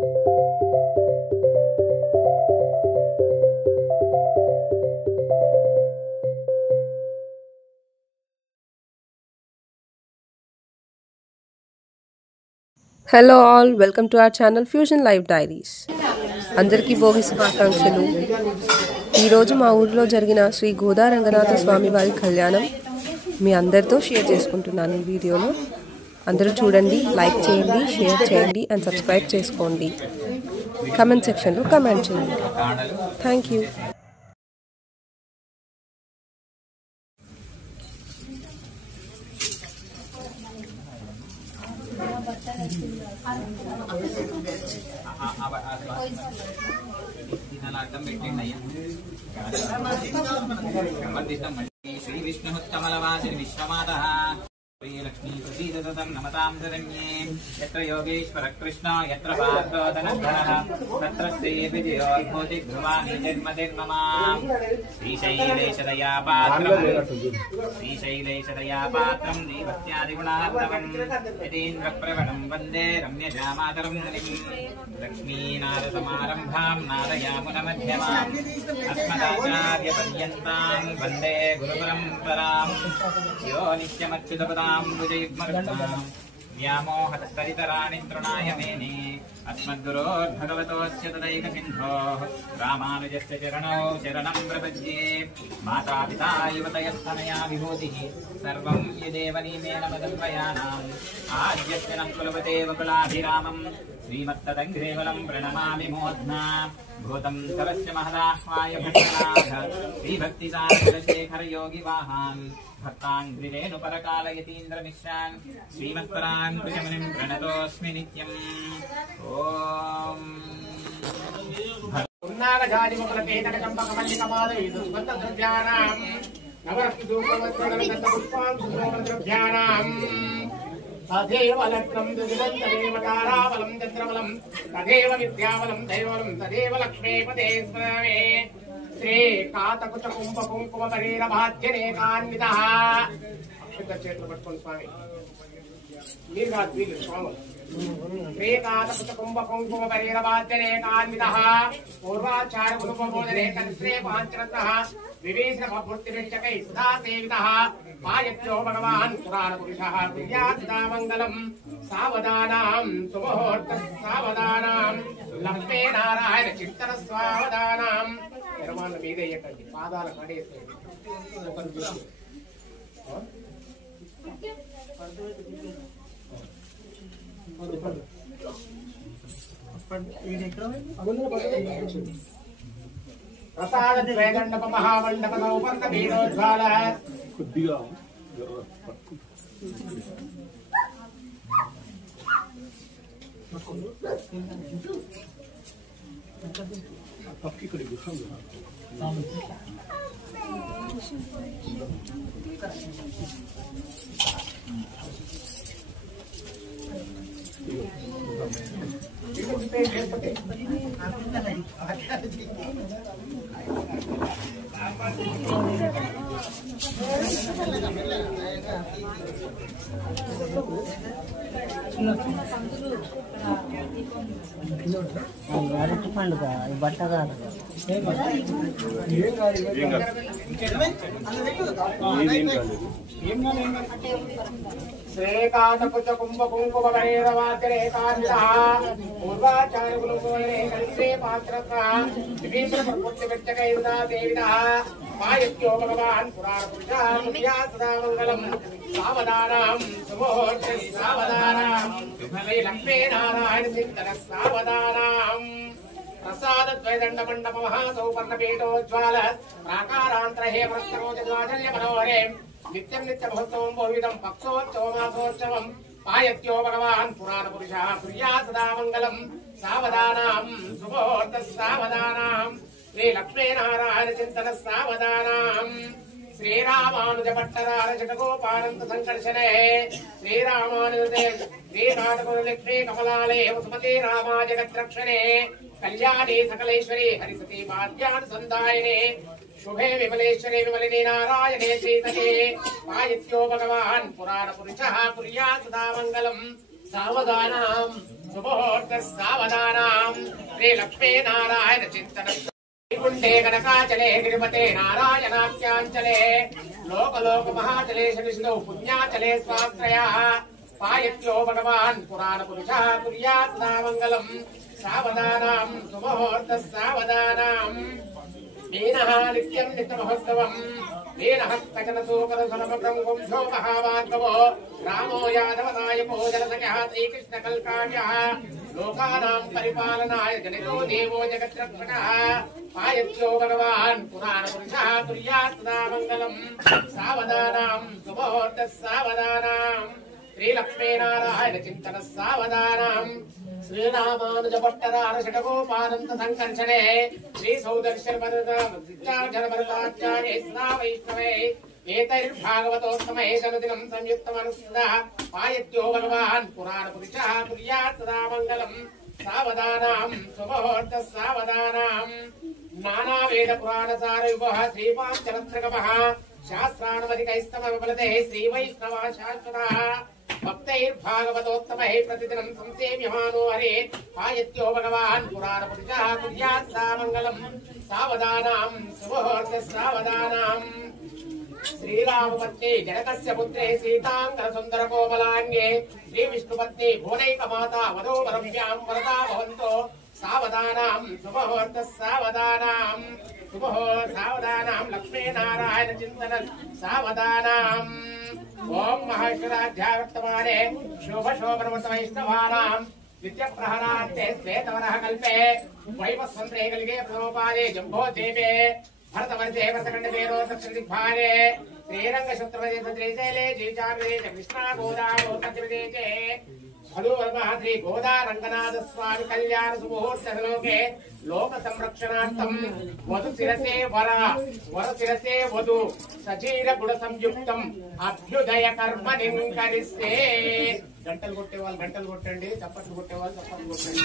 Hello all, welcome to our channel fusion life diaries. అందరికీ భోగి శుభాకాంక్షలు. ఈరోజు మా ఊరిలో జరిగిన శ్రీ గోదా రంగనాథ స్వామి వారి కళ్యాణం మీ అందరితో షేర్ చేసుకుంటున్నాను ఈ వీడియోలో. అందరూ చూడండి, లైక్ చేయండి, షేర్ చేయండి అండ్ సబ్స్క్రైబ్ చేసుకోండి. కమెంట్ సెక్షన్లో కమెంట్ చేయండి. Thank you. श्री विष्णुत्तमलवासिनि विश्वमातः श्रीलक्ष्मी प्रसीदतं नमतां शरण्ये यत्र योगेश्वर कृष्ण यत्र पार्थोदनधरः तत्र श्री विजयोद्भूति ध्रुवानि जन्मतिर्मम श्रीशैलेशदया पात्रं दीपत्यादिगुणार्णवम् यतीन्द्रप्रवणं वन्दे रम्यजामातरं मुनिम् लक्ष्मीनाथसमारम्भां नारयामुनमध्यमाम् अस्मदाचार्यपर्यन्तां वन्दे गुरुपरम्पराम् यो नित्यमच्युतपदां भुजयुग्मरुक्ताम् व्यामोहतस्तरितराणि तृणाय मेने अस्मद्गुरोर्भगवतोऽस्य तदैकसिन्धोः रामानुजस्य चरणौ शरणं प्रपद्ये मातापिता युवतयस्तनया विभूतिः सर्वं यदेव नियमेन मदन्वयानाम् आद्यस्य नः कुलपते वकुलाभिरामम् श्रीमत्तदङ्घ्रेवलं प्रणमामि मोध्ना भूतं तवस्य महदाह्वाय भट्टनाथ श्रीभक्तिसागरशेखर योगिवाहान् भक्ताङ्घ्रिरेणुपरकालयतीन्द्रमिश्रान् श्रीमत्पराङ्कुशमुनिं प्रणतोऽस्मि नित्यम् ॐ तदेव लग्नं तदेव ताराबलं चन्द्रबलं तदेव विद्याबलं दैवबलं तदेव लक्ष्मीपते स्मरामि श्रीकातकुच कुम्भकुङ्कुमपरीरभाज्यनेकान्वितः अक्षतचेतुలు పట్టుకోండి స్వామి మీరు కాదు వీళ్ళు స్వాములు श्रीकातकुच कुम्भकुङ्कुमपरीरभाज्यनेकान्वितः पूर्वाचार्य गुरुपबोधने कनिष्ठे पाञ्चरत्नः विवेशभूर्तिभिश्चकैः सदा सेवितः पायत्यो भगवान् पुराणपुरुषः प्रियासदामङ्गलम् सावधानां सुमुहूर्तः सावधानां लक्ष्मी नारायण चित्तन स्वावधानां निर्माण मीदेयकंడి పాదాల కడేసేయండి प्रसाद द्वैदंडप महामंडप नौपर्क बीरोज्वाल కొద్దిగా పక్కి ఇక్కడ కూర్చోండి పండుగ బట్ట కాదు श्रीकातकुच कुम्भकुङ्कुमपरीरभाज्यनेकान्वितः पूर्वाचार्य गुरुपबोधने कनिष्ठे पाञ्चरत्नः विवेशभूर्तिभिश्चकैः सदा सेवितः पायत्यो भगवान् पुराणपुरुषः प्रियासदामङ्गलम् सावधानां सुमुहूर्तः सावधानां श्रीलक्ष्मीनारायण चित्तनः सावधानाम् प्रसाद द्वैदंड मंडप महासौपर्णपीठोज्वाल प्राकारान्तरे प्रस्तरोजद्वाजल्य मनोहरे नित्यं नित्य महोत्सवं बहुविधं पक्षोत्सवमासोत्सवं पायत्यो भगवान् पुराणपुरुषः प्रिया सदा मङ्गलम् सावधानां सुमुहूर्तः सावधानां श्रीलक्ष्मीनारायण चिन्तनः सावधानां श्रीरामानुज भट्टरार जगगोपानंद संकर्षणे श्रीरामानुजते श्रीनाथकुललक्ष्मी कमलालये वसुमती रामा जगद्रक्षणे कल्याणी सकलेश्वरी हरिसती भाग्यानुसन्धायिने शुभे विमलेश्वरी विमलिनी नारायणे श्रीसते पायत्यो भगवान् पुराणपुरुषः पुर्यात् सदा मङ्गलम् सावधानम् सुमुहूर्त सावधानम् श्री लक्ष्मी नारायण चिंतन कुंडे कनकाचले गिरिपते नारायणाख्यांचले लोकलोक महाचले शनिष्णु पुण्याचले स्वाश्रयः पायत्यो भगवान् पुराण पुरुषः कुर्यात् नामङ्गलम् सावधानम् सुमुहूर्त सावधानम् मीनः नित्यम् नित्यमहोत्सवम् मीनः कचनसूकरसलमब्रह्मं शो महाभार्गवो रामो यादवनायको जलसखः श्रीकृष्णकल्काव्यः लोकानां परिपालनाय जनितो देवो जगद्रक्षकः पायत्यो भगवान् पुराणपुरुषः कुर्यात् सदा मङ्गलम् सावधानम् सुमुहूर्तः सावधानम् श्रीलक्ष्मीनारायण चिन्तनः सावधानम् श्रीरामानुज भट्टरार षडगोपानंद संकर्षणे श्री सौदर्शन भरताचार्य सदा वैष्णवे एतैर्भागवतोत्तमे जन्मदिनं संयुक्तमनुष्ठितः पायत्यो भगवान् पुराणपुरुषः कुर्यात् सदा मङ्गलम् सावधानम् सुमुहूर्तः सावधानम् नानावेद पुराणसारयुगः श्रीपाञ्चरत्रगमः शास्त्रानुमतिकैस्तमविफलते श्रीवैष्णवः शाश्वतः भक्तैर्भागवतोत्तमैः प्रतिदिनं संसेव्यमानो हरे पायत्यो भगवान् पुराणपुरुषः कुर्यात् सदा मङ्गलम् सावधानम् सुमुहूर्तः सावधानम् श्रीरामपत्नी जनकस्य पुत्रे सीताङ्गरसुन्दरकोमलाङ्गे श्रीविष्णुपत्नी भुवनैकमाता वधो वरभ्यां वरदा भवन्तो सावधानम् सुमुहूर्तः सावधानम् सावधानम् लक्ष्मीनारायण चिन्तन सावधानम् ओम महर्षराध्यावर्तमाने शोभ शोभनवत वैष्णवानां नित्यप्रहरान्ते श्वेतवरः कल्पे वैवस्वन्त्रे कलिगे प्रथमोपादे जम्भो देवे भरतवर्षे वसकण्डे रोदक्षदिग्भागे श्रीरङ्गशत्रुवदे श्रीशैले जयचार्ये कृष्णा गोदावो सत्यवदेचे श्री गोदा रंगनाथ स्वामी कल्याण सुमुहूर्तलोके लोक संरक्षणार्थं वधु शिरसे वर शिरसे वधु सजीर गुण संयुक्तम अभ्युदय कर्म निंकरिస్తే గంటలు కొట్టేవాళ్ళు గంటలు కొట్టండి చప్పట్లు కొట్టేవాళ్ళు చప్పట్లు కొట్టండి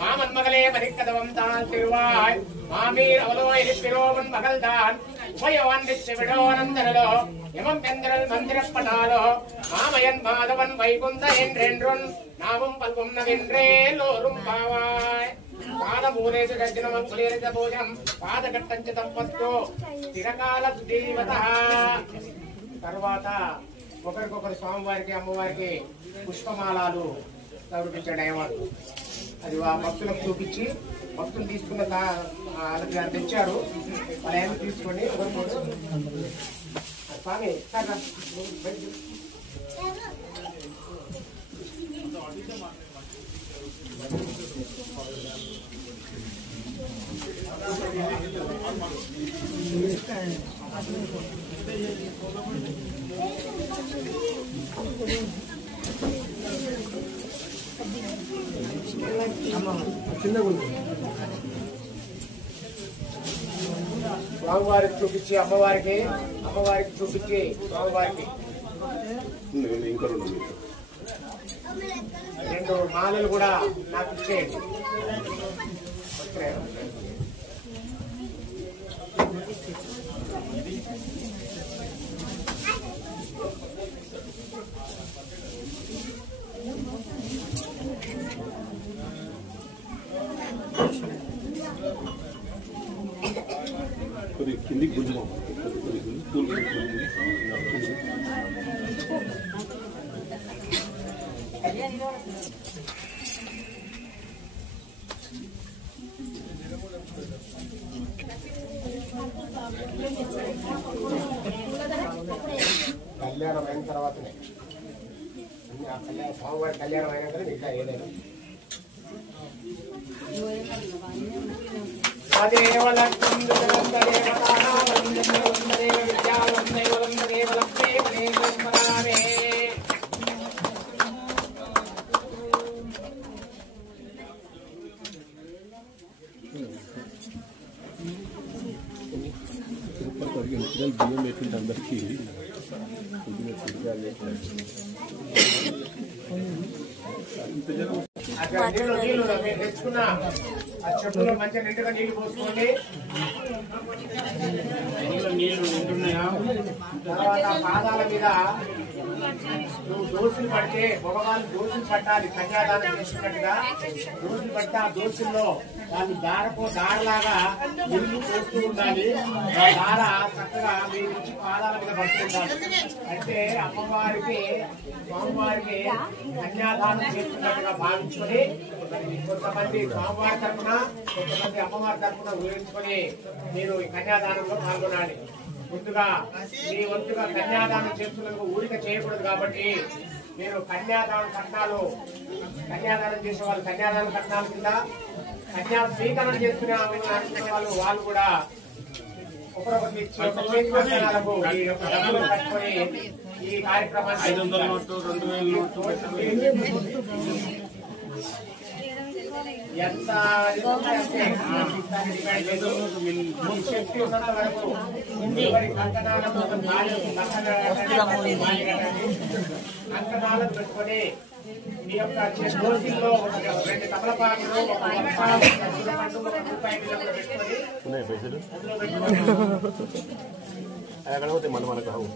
மாமன்மகளே மதிக்கதவம் தான் திருவாய் மாமீர் அவலோய் பிரோவன் மகள்தான் உபயவான் விடோனந்தரலோ எமம் பெந்தரல் மந்திரப்படாலோ மாமயன் மாதவன் வைகுந்த என்றென்றும் நாமும் பல்கும் நவென்றேலோரும் பாவாய் పాదమూలేషు గర్జనమం కులేరిత భోజనం పాదఘట్టంచ తప్పస్తో చిరకాల జీవతః. తర్వాత ఒకరికొకరు స్వామివారికి అమ్మవారికి పుష్పమాలాలు సమర్పించాడు. అది ఆ భక్తులకు చూపించి భక్తులు తీసుకున్న వాళ్ళకి తెచ్చారు. వాళ్ళ ఏమి తీసుకొని ఒకరికొకరు స్వామి స్వామివారికి చూపించి అమ్మవారికి చూపించి స్వామివారికి 2 మాలలు కూడా నాకు ఇచ్చేయండి. కిందికి గుంజమా కళ్యాణం అయిన తర్వాతనే స్వామివారి కళ్యాణం అయినాకనే ఇంకా ఏదైనా బియ్యం పెట్టింది అందరికీ నీళ్లు మీరు తెచ్చుకున్న ఆ చెప్పులో మంచిగా నిండుగా నీళ్లు పోసుకోండి. నీళ్లు నిండున్నాయా? తర్వాత పాదాల మీద నువ్వు దోసులు పడితే మగవాళ్ళు దోసులు పట్టాలి. కన్యాదానం చేసినట్టుగా దోసులు పడితే ఆ దోసుల్లో వాళ్ళు దారలాగా నీళ్లు పోస్తూ ఉండాలి. ఆ దార చక్కగా మీ నుంచి పాదాల మీద పడుతుండాలి. అంటే అమ్మవారికి స్వామివారికి కన్యాదానం చేస్తున్నట్టుగా భావించుకొని కొంతమంది స్వామివారి తరఫున కొంతమంది అమ్మవారి తరఫున ఊహించుకొని మీరు ఈ కన్యాదానంలో పాల్గొనాలి. ముందుగా మీ వంతుగా కన్యాదానం చేస్తున్నందుకు ఊరిక చేయకూడదు కాబట్టి మీరు కన్యాదానం చేసే వాళ్ళు కన్యాదాన కట్నాల కింద కన్యా స్వీకరణ చేసుకునే వాళ్ళు కూడా ఒకరొకరికి డబ్బులు కట్టుకొని ఈ కార్యక్రమాన్ని 500 నోటు 2000 నోటు ఎంత శక్తి ఉన్నంత వరకు కంకణాలను పెట్టుకొని మీ యొక్క రోజుల్లో 2 తమలపాకులు ఒక రూపాయి పెట్టుకొని అక్కడ పోతే మన మనకు కావు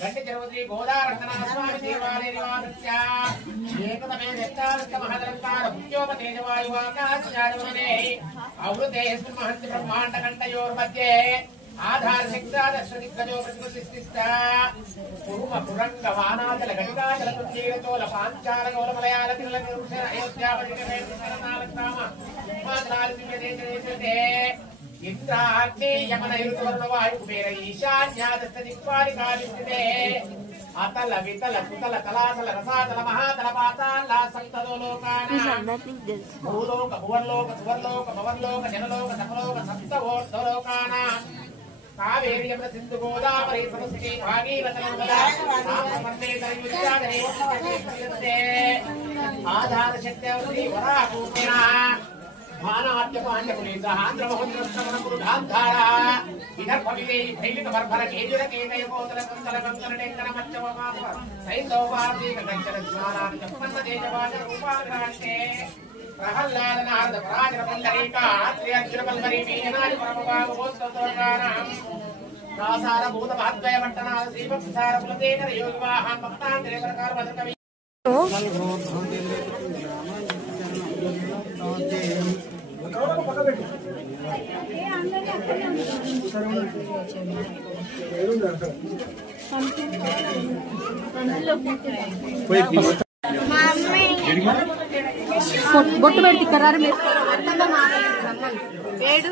గంటి తిరుపతి గోదారంగనాథ స్వామి దేవాలయ నివాసస్య ఏకతమే వ్యక్తార్థ మహదలంకార ముఖ్యోపతేజవాయువాకాశారవనే అవృతేస్మి మహంతి బ్రహ్మాండ కంఠయోర్मध्ये ఆధార శక్తాదర్శ దిగ్గజో ప్రతిష్ఠిష్ట కురుమ పురంగ వానాచల గంగాచల తుల్యతోల పాంచాల గౌల మలయాళ తిరుల నిరుష అయోధ్యాపతి వేణుశరణాలక్రామ మాత్రాలిసిమేదేశే ఇంద్రాగ్ని యమన ఋతువర్ణ వాయు కుబేర ఈశాన్యాదస్త దిక్పాలికాలిస్తే అతల వితల కుతల తలాతల రసాతల మహాతల పాతాళ సప్తలోకానాం భూలోక భువర్లోక సువర్లోక భవర్లోక జనలోక సపలోక సప్తవోర్ధలోకానాం కావేరి యమున సింధు గోదావరి సరస్వతి భాగీరథ నర్మదా ఆధార శక్తి శ్రీ వరాహూర్ణ బొట్టు పెట్టి కరారు వేడు